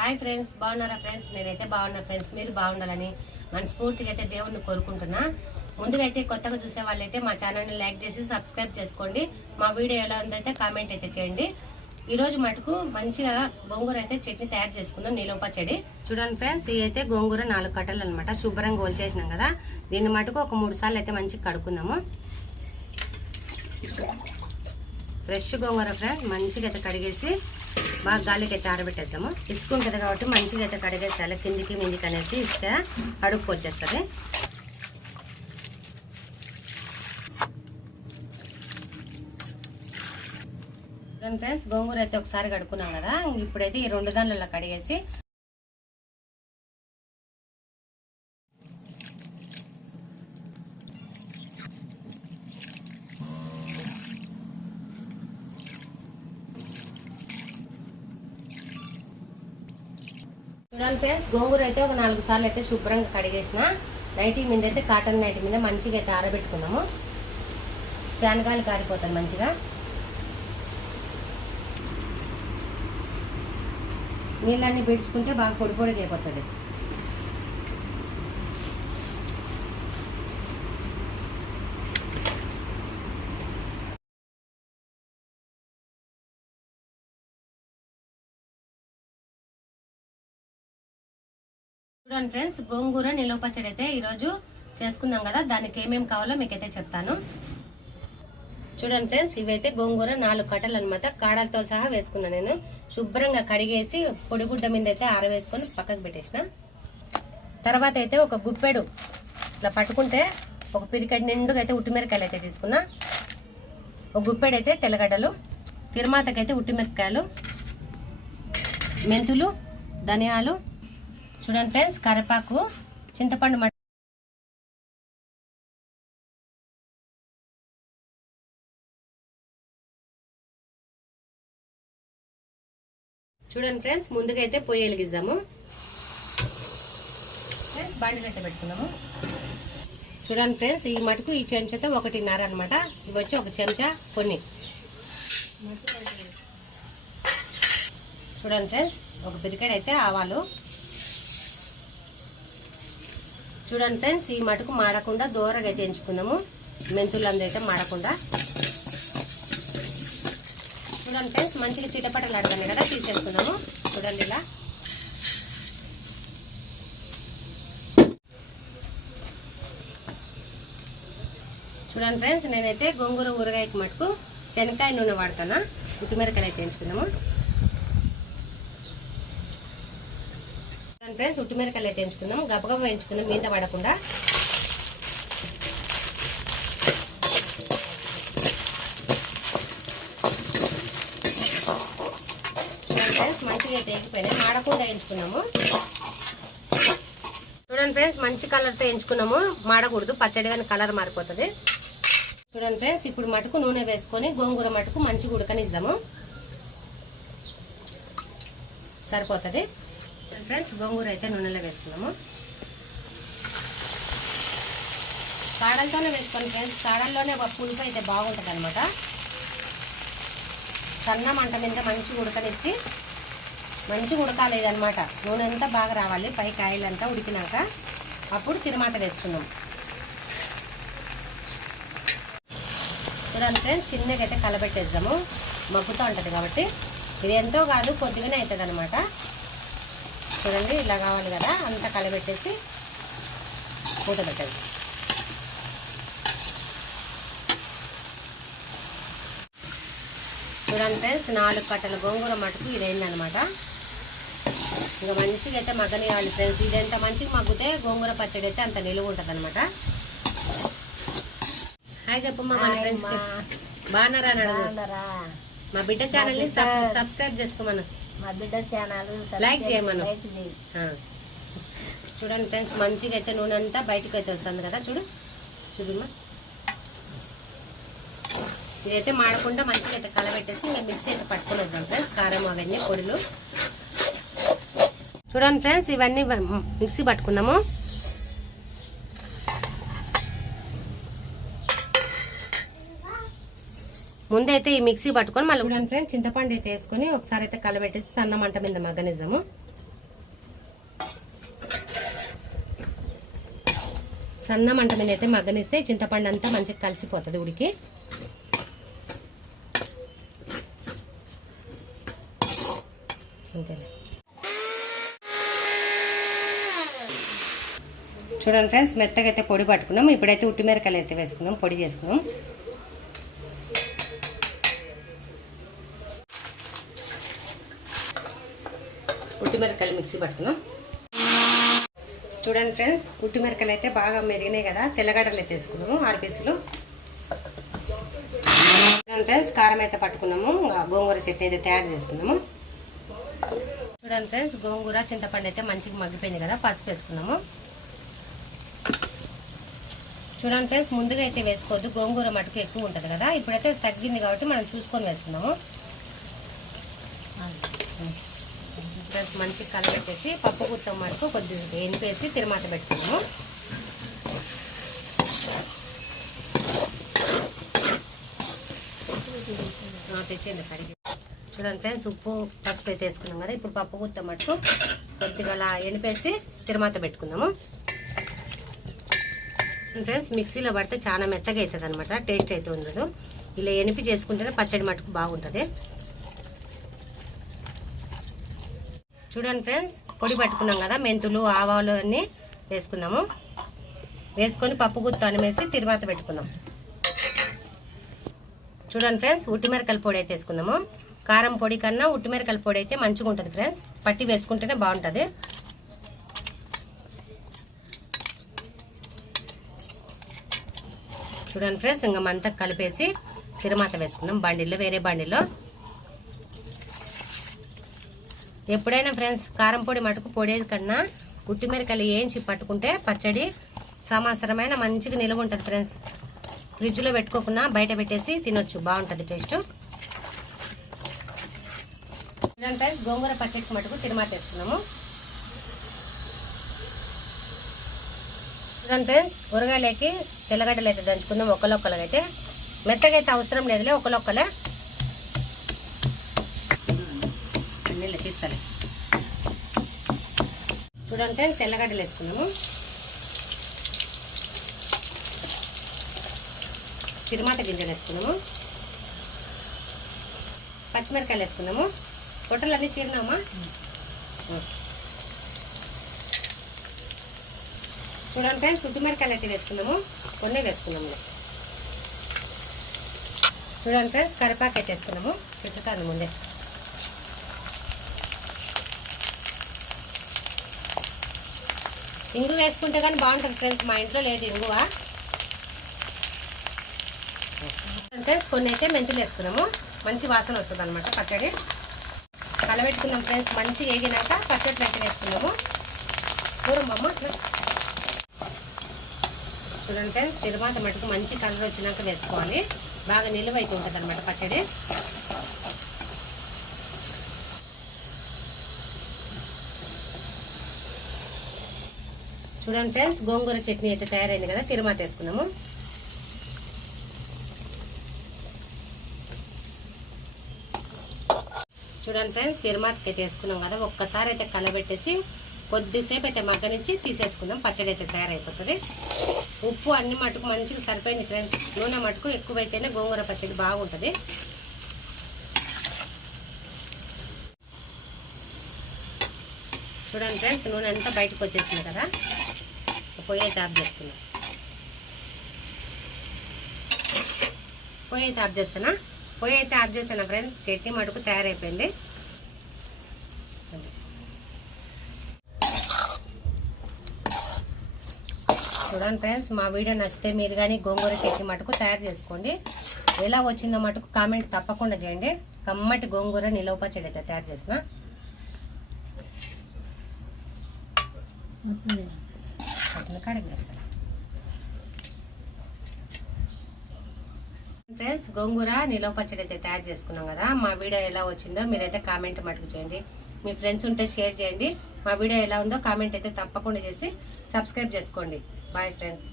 Hi friends, బాగున్నారా friends? నేనైతే బాగున్నా ఫ్రెండ్స్. మీరు బాగుండాలని మనస్ఫూర్తిగా అయితే దేవుణ్ణి కోరుకుంటున్నా. ముందుగా అయితే కొత్తగా చూసే వాళ్ళైతే మా ఛానల్ని లైక్ చేసి సబ్స్క్రైబ్ చేసుకోండి. మా వీడియో ఎలా ఉందైతే కామెంట్ అయితే చేయండి. ఈ రోజు మటుకు మంచిగా గోంగూర అయితే చట్నీ తయారు చేసుకుందాం, నిలువ పచ్చడి. చూడండి ఫ్రెండ్స్, ఇవి అయితే గోంగూర 4 కట్టలు అనమాట. శుభ్రంగా గోల్చేసినాం కదా, దీన్ని మటుకు ఒక 3 సార్లు అయితే మంచిగా కడుక్కుందాము. ఫ్రెష్ గోంగూర ఫ్రెండ్స్ మంచిగా అయితే కడిగేసి బాగా గాలికి అయితే ఆరబెట్టేద్దాము. ఇసుక ఉంటుంది కాబట్టి మంచిగా అయితే కడిగేసాలి. కిందికి మిందికి అనేసి ఇసుక అడుక్కు వచ్చేస్తుంది. ఫ్రెండ్స్, గోంగూర అయితే ఒకసారి కడుక్కున్నాం కదా, ఇప్పుడైతే ఈ 2 దానిలో కడిగేసి చూడండి ఫ్రెండ్స్, గోంగూర అయితే ఒక 4 సార్లు అయితే శుభ్రంగా కడిగేసిన. నైటీ మీద అయితే కాటన్ నైటీ మీద మంచిగా అయితే ఆరబెట్టుకుందాము. ఫ్యాన్ గాలి కారిపోతుంది మంచిగా. నీళ్ళన్నీ పీడ్చుకుంటే బాగా పొడి పొడిగా అయిపోతుంది. చూడండి ఫ్రెండ్స్, గోంగూర నిలువ పచ్చడి అయితే ఈరోజు చేసుకుందాం కదా, దానికి ఏమేమి కావాలో మీకైతే చెప్తాను. చూడండి ఫ్రెండ్స్, ఇవైతే గోంగూర 4 కట్టలు అనమాట. కాడలతో సహా వేసుకున్నాను. నేను శుభ్రంగా కడిగేసి పొడిగుడ్డ మీద అయితే ఆరవేసుకొని పక్కకు పెట్టేసిన. తర్వాత అయితే ఒక గుప్పెడు ఇట్లా పట్టుకుంటే ఒక పిరికడి నిండుగా అయితే ఉట్టిమిరకాయలు అయితే తీసుకున్నా. ఒక గుప్పెడు అయితే తెల్లగడ్డలు, తిరుమాతకైతే ఉట్టిమిరకాయలు, మెంతులు, ధనియాలు, చూడండి ఫ్రెండ్స్ కరివేపాకు, చింతపండు చూడండి ఫ్రెండ్స్, ముందుగా అయితే పొయ్యి వెలిగిద్దాము. ఫ్రెండ్స్ బాండిలో అయితే పెట్టుకుందాము. చూడండి ఫ్రెండ్స్, ఈ మటుకు ఈ చెంచాతో 1.5 అనమాట. ఇవి వచ్చి 1 చెంచా కొన్ని. చూడండి ఫ్రెండ్స్, ఒక పిరికెడ్ అయితే ఆవాలు. చూడండి ఫ్రెండ్స్, ఈ మటుకు మాడకుండా దూరగా అయితే ఎంచుకుందాము. మెంతులు అందైతే మాడకుండా. చూడండి ఫ్రెండ్స్, మంచిగా చిటపటలు అడగాలి కదా, తీసేసుకుందాము. చూడండి ఇలా. చూడండి ఫ్రెండ్స్, నేనైతే గోంగూర ఊరగాయకి మటుకు శనక్కాయ నూనె వాడతాను. ఉట్టిమిరకాయలు అయితే ఎంచుకుందాము. చూడండి ఫ్రెండ్స్, ఉట్టిమిరకాయలు అయితే ఎంచుకుందాము. గబగబా ఎంచుకుందాం, మీద పడకుండా. మంచిగా అయితే ఎగిపోయినాయి, మాడకుండా ఎంచుకున్నాము. చూడండి ఫ్రెండ్స్, మంచి కలర్తో ఎంచుకున్నాము. మాడకూడదు, పచ్చడి కానీ కలర్ మారిపోతుంది. చూడండి ఫ్రెండ్స్, ఇప్పుడు మటుకు నూనె వేసుకొని గోంగూర మటుకు మంచిగా ఉడకనిద్దాము. సరిపోతుంది. ఫ్రెండ్స్, గోంగూర అయితే నూనెలో వేసుకున్నాము. కాడలతోనే వేసుకోండి ఫ్రెండ్స్, కాడల్లోనే పులుపు అయితే బాగుంటుంది అనమాట. సన్న మంట మీద మంచిగా ఉడకనిచ్చి మంచిగా ఉడకాలి అనమాట. నూనె అంతా బాగా రావాలి, పై కాయలంతా ఉడికినాక అప్పుడు తిరుమాత వేసుకున్నాం. చూడండి ఫ్రెండ్స్, చిన్నగా అయితే కలబెట్టేద్దాము. మగ్గుతూ ఉంటుంది కాబట్టి. ఇది ఎంతో కాదు, కొద్దిగానే అవుతుంది అనమాట. చూడండి, ఇలా కావాలి కదా, అంతా కలబెట్టేసి మూత పెట్టండి. చూడండి ఫ్రెండ్స్, 4 కట్టల గోంగూర మటుకు ఇదైందనమాట. ఇంకా మంచిగా అయితే మగ్గనివ్వాలి ఫ్రెండ్స్. ఇది ఎంత మంచిగా మగ్గితే గోంగూర పచ్చడి అయితే అంత నిలువ ఉంటుంది అనమాట. హాయ్ చెప్పమ్మా మన ఫ్రెండ్స్. బాగున్నారా అని అడుగుతారా? మా బిడ్డ ఛానల్ని సబ్స్క్రైబ్ చేసుకోమను. మా బిడ్డ ఛానల్ లైక్ చేయమను. చూడండి ఫ్రెండ్స్, మంచిగా అయితే నూనె అంతా బయటకు అయితే వస్తుంది కదా. చూడమ్మా, ఇదైతే మాడకుండా మంచిగా అయితే కలబెట్టేసి ఇంకా మిక్సీ అయితే పట్టుకొని వద్దాం ఫ్రెండ్స్. కారం అవన్నీ పొడులు. చూడండి ఫ్రెండ్స్, ఇవన్నీ మిక్సీ పట్టుకుందాము. ముందైతే ఈ మిక్సీ పట్టుకొని మళ్ళీ చూడండి ఫ్రెండ్స్, చింతపండు అయితే వేసుకొని ఒకసారి అయితే కలబెట్టేసి సన్న మంట మీద మగ్గనిద్దాము. సన్న మంట మీద అయితే మగ్గనిస్తే చింతపండు అంతా మంచిగా కలిసిపోతుంది ఉడికి. అంతే. చూడండి ఫ్రెండ్స్, మెత్తగా అయితే పొడి పట్టుకున్నాం. ఇప్పుడైతే ఉట్టి మిరకాయలు అయితే వేసుకుందాం, పొడి చేసుకున్నాం. ఉట్టి మిరకాయలు మిక్సీ పట్టుకున్నాం. చూడండి ఫ్రెండ్స్, ఉట్టి మిరకాయలు అయితే బాగా మెరిగినాయి కదా. తెల్లగడ్డలు అయితే వేసుకున్నాము 6 పీసులు. చూడండి ఫ్రెండ్స్, కారం అయితే పట్టుకున్నాము. గోంగూర చట్నీ అయితే తయారు చేసుకున్నాము. చూడండి ఫ్రెండ్స్, గోంగూర చింతపండు అయితే మంచిగా మగ్గిపోయింది కదా. పసుపు వేసుకున్నాము. చూడండి ఫ్రెండ్స్, ముందుగా అయితే వేసుకోవద్దు, గోంగూర మటుకు ఎక్కువ ఉంటుంది కదా. ఇప్పుడైతే తగ్గింది కాబట్టి మనం చూసుకొని వేసుకున్నాము. ఫ్రెండ్స్, మంచిగా కలబెట్టేసి పప్పు గుత్తం మటుకు కొద్దిగా ఎనిపేసి తిరుమాత పెట్టుకున్నాము. తెచ్చేయండి కడిగి. చూడండి ఫ్రెండ్స్, ఉప్పు పసుపు అయితే వేసుకున్నాం కదా. ఇప్పుడు పప్పు గుత్తం మటుకు కొద్దిగా అలా ఎనిపేసి తిరుమాత పెట్టుకుందాము. ఫ్రెండ్స్, మిక్సీలో పడితే చాలా మెత్తగా అవుతుంది అనమాట. టేస్ట్ అయితే ఉండదు. ఇలా ఎనిపి చేసుకుంటేనే పచ్చడి మటుకు బాగుంటుంది. చూడండి ఫ్రెండ్స్, పొడి పట్టుకున్నాం కదా. మెంతులు ఆవాలు అన్నీ వేసుకుందాము. వేసుకొని పప్పు గుత్త అనిమేసి తిరువాత పెట్టుకుందాం. చూడండి ఫ్రెండ్స్, ఉట్టిమిరకాయల పొడి అయితే వేసుకుందాము. కారం పొడి కన్నా ఉట్టిమిరకాయల పొడి అయితే మంచిగా ఉంటుంది ఫ్రెండ్స్. పట్టి వేసుకుంటేనే బాగుంటుంది. చూడండి ఫ్రెండ్స్, ఇంకా మంతా కలిపేసి తిరుమాత వేసుకుందాం బండిలో, వేరే బండిలో. ఎప్పుడైనా ఫ్రెండ్స్, కారం పొడి మటుకు పొడేది కన్నా ఉట్టిమిరకాయలు వేయించి పట్టుకుంటే పచ్చడి సంవత్సరమైన మంచిగా నిలువ ఉంటుంది ఫ్రెండ్స్. ఫ్రిడ్జ్లో పెట్టుకోకుండా బయట పెట్టేసి తినొచ్చు, బాగుంటుంది టేస్ట్. చూడండి ఫ్రెండ్స్, గోంగూర పచ్చడికి మటుకు తిరుమాత వేసుకున్నాము. చూడండి ఫ్రెండ్స్, ఊరగాయలకి తెల్లగడ్డలు అయితే దంచుకుందాం. ఒక్కలొక్కలుగా అయితే మెత్తగా అయితే అవసరం లేదులే, ఒక్కలొక్కలే నీళ్ళు తీస్తాలే. చూడండి ఫ్రెండ్స్, తెల్లగడ్డలు వేసుకున్నాము. తిరుమాత గింజలు వేసుకున్నాము. పచ్చిమిరకాయలు వేసుకున్నాము. పొట్టలు అన్నీ చీరినామా. చూడండి ఫ్రెండ్స్, ఉట్టిమిరకాయలు అయితే వేసుకున్నాము. కొన్ని వేసుకున్నాము. చూడండి ఫ్రెండ్స్, కరివేపాకు అయితే వేసుకున్నాము. చుట్టుతాను ముందే. ఇంగు వేసుకుంటే కానీ బాగుంటుంది ఫ్రెండ్స్. మా ఇంట్లో లేదు ఇంగువ. ఫ్రెండ్స్, కొన్ని అయితే మెంతులు వేసుకున్నాము. మంచి వాసన వస్తుంది అనమాట పచ్చడి. కలబెట్టుకున్నాం ఫ్రెండ్స్. మంచిగా వేగినాక పచ్చడి అయితే వేసుకున్నాము. కూరమ్మ. చూడండి ఫ్రెండ్స్, తిరువాత మటుకు మంచి కలర్ వచ్చినాక వేసుకోవాలి. బాగా నిలువ అయితే ఉంటుంది అనమాట పచ్చడి. చూడండి ఫ్రెండ్స్, గోంగూర చట్నీ అయితే తయారైంది కదా. తిరువాత వేసుకున్నాము. చూడండి ఫ్రెండ్స్, తిరుమాతకి అయితే వేసుకున్నాం కదా. ఒక్కసారి అయితే కలబెట్టేసి కొద్దిసేపు అయితే మగ్గనిచ్చి తీసేసుకుందాం. పచ్చడి అయితే తయారైపోతుంది. ఉప్పు అన్ని మటుకు మంచిగా సరిపోయింది ఫ్రెండ్స్. నూనె మటుకు ఎక్కువైతేనే గోంగూర పచ్చడి బాగుంటుంది. చూడండి ఫ్రెండ్స్, నూనె అంతా బయటకు వచ్చేసింది కదా. పొయ్యి అయితే ఆఫ్ చేస్తున్నా. పొయ్యి అయితే ఆఫ్ చేస్తానా ఫ్రెండ్స్. చట్నీ మటుకు తయారైపోయింది. చూడండి ఫ్రెండ్స్, మా వీడియో నచ్చితే మీరు కానీ గోంగూర చట్నీ మటుకు తయారు చేసుకోండి. ఎలా వచ్చిందో మటుకు కామెంట్ తప్పకుండా చేయండి. కమ్మటి గోంగూర నిలవ పచ్చడి అయితే తయారు చేసిన. కడిగేస్తాను ఫ్రెండ్స్. గోంగూర నిలవ పచ్చడి అయితే తయారు చేసుకున్నాం కదా. మా వీడియో ఎలా వచ్చిందో మీరైతే కామెంట్ మటుకు చేయండి. మీ ఫ్రెండ్స్ ఉంటే షేర్ చేయండి. మా వీడియో ఎలా ఉందో కామెంట్ అయితే తప్పకుండా చేసి సబ్స్క్రైబ్ చేసుకోండి. Bye friends.